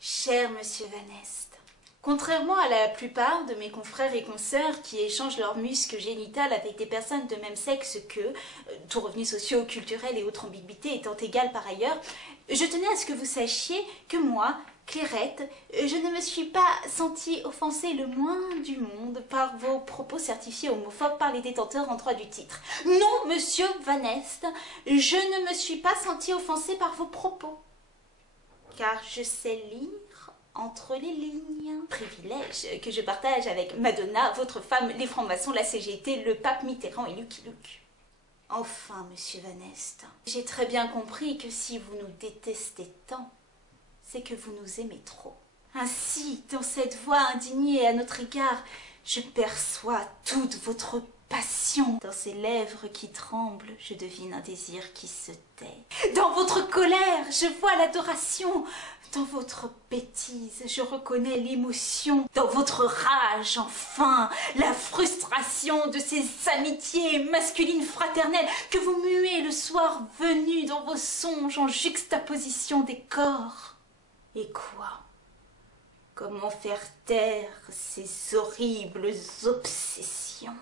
Cher Monsieur Van Est, contrairement à la plupart de mes confrères et consoeurs qui échangent leurs muscles génitales avec des personnes de même sexe que, tous revenus sociaux, culturels et autres ambiguïtés étant égales par ailleurs, je tenais à ce que vous sachiez que moi, Clairette, je ne me suis pas sentie offensée le moins du monde par vos propos certifiés homophobes par les détenteurs en droit du titre. Non, Monsieur Van Est, je ne me suis pas sentie offensée par vos propos. Car je sais lire entre les lignes. Privilège que je partage avec Madonna, votre femme, les francs-maçons, la CGT, le pape Mitterrand et Lucky Luke. Enfin, Monsieur Van Est, j'ai très bien compris que si vous nous détestez tant, c'est que vous nous aimez trop. Ainsi, dans cette voix indignée à notre égard, je perçois toute votre passion. Dans ces lèvres qui tremblent, je devine un désir qui se tait. Dans votre colère, je vois l'adoration. Dans votre bêtise, je reconnais l'émotion. Dans votre rage, enfin, la frustration de ces amitiés masculines fraternelles que vous muez le soir venu dans vos songes en juxtaposition des corps. Et quoi? Comment faire taire ces horribles obsessions?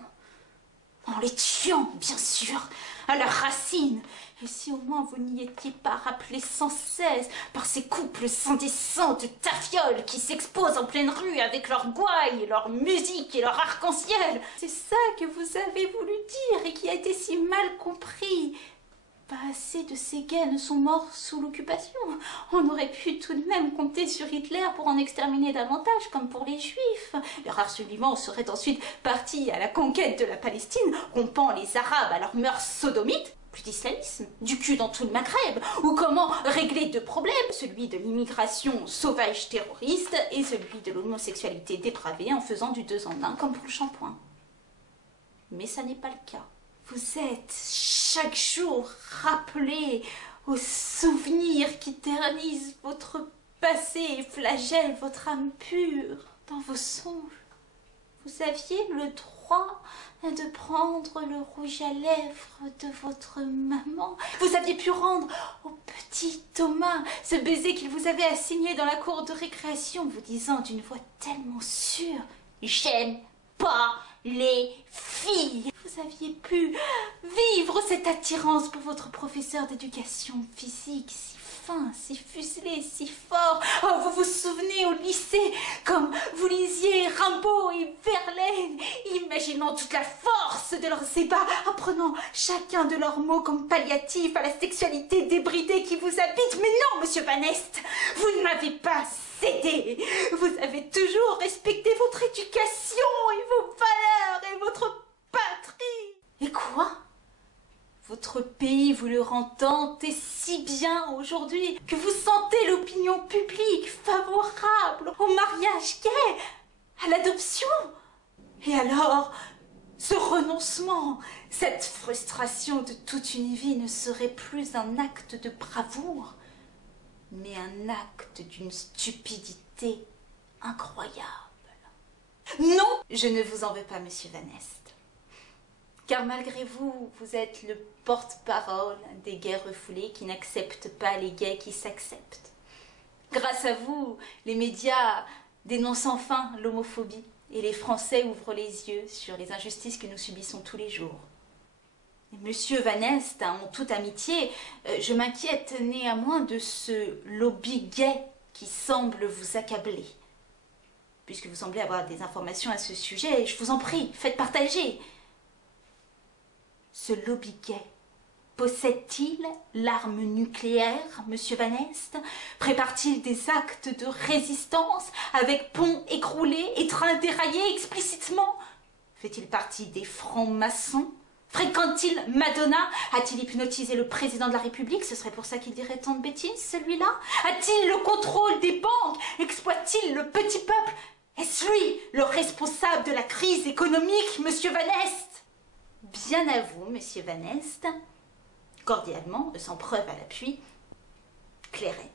En les tuant, bien sûr, à leur racine. Et si au moins vous n'y étiez pas rappelés sans cesse par ces couples indécents de tafioles qui s'exposent en pleine rue avec leurs gouailles, leur musique et leur arc-en-ciel. C'est ça que vous avez voulu dire et qui a été si mal compris. Pas assez de ces gays sont morts sous l'occupation. On aurait pu tout de même compter sur Hitler pour en exterminer davantage, comme pour les Juifs. Les rares survivants seraient ensuite partis à la conquête de la Palestine, rompant les Arabes à leurs mœurs sodomites, plus d'islamisme, du cul dans tout le Maghreb, ou comment régler deux problèmes, celui de l'immigration sauvage terroriste et celui de l'homosexualité dépravée en faisant du 2 en 1 comme pour le shampoing. Mais ça n'est pas le cas. Vous êtes chaque jour rappelé aux souvenirs qui ternisent votre passé et flagellent votre âme pure. Dans vos songes, vous aviez le droit de prendre le rouge à lèvres de votre maman. Vous aviez pu rendre au petit Thomas ce baiser qu'il vous avait assigné dans la cour de récréation, vous disant d'une voix tellement sûre « J'aime pas les filles ». Vous aviez pu vivre cette attirance pour votre professeur d'éducation physique, si fin, si fuselé, si fort. Oh, vous vous souvenez au lycée, comme vous lisiez Rimbaud et Verlaine, imaginant toute la force de leurs ébats, apprenant chacun de leurs mots comme palliatif à la sexualité débridée qui vous habite. Mais non, Monsieur Van Est, vous ne m'avez pas cédé. Vous avez toujours respecté votre éducation et vos valeurs et votre patrie. Et quoi? Votre pays vous le rend tant et si bien aujourd'hui que vous sentez l'opinion publique favorable au mariage gay, à l'adoption. Et alors, ce renoncement, cette frustration de toute une vie ne serait plus un acte de bravoure, mais un acte d'une stupidité incroyable. Non, je ne vous en veux pas, Monsieur Van Est. Car malgré vous, vous êtes le porte-parole des gays refoulés qui n'acceptent pas les gays qui s'acceptent. Grâce à vous, les médias dénoncent enfin l'homophobie et les Français ouvrent les yeux sur les injustices que nous subissons tous les jours. Monsieur Van Est, en toute amitié, je m'inquiète néanmoins de ce lobby gay qui semble vous accabler. Puisque vous semblez avoir des informations à ce sujet, je vous en prie, faites partager. Ce lobby gay possède-t-il l'arme nucléaire, Monsieur Van Est? Prépare-t-il des actes de résistance avec ponts écroulés et trains déraillés explicitement? Fait-il partie des francs-maçons? Fréquente-t-il Madonna? A-t-il hypnotisé le président de la République? Ce serait pour ça qu'il dirait tant de bêtises, celui-là? A-t-il le contrôle des banques? Exploite-t-il le petit peuple? Est-ce lui le responsable de la crise économique, Monsieur Van Est? Bien à vous, Monsieur Van Est. Cordialement, sans preuve à l'appui, Clairette.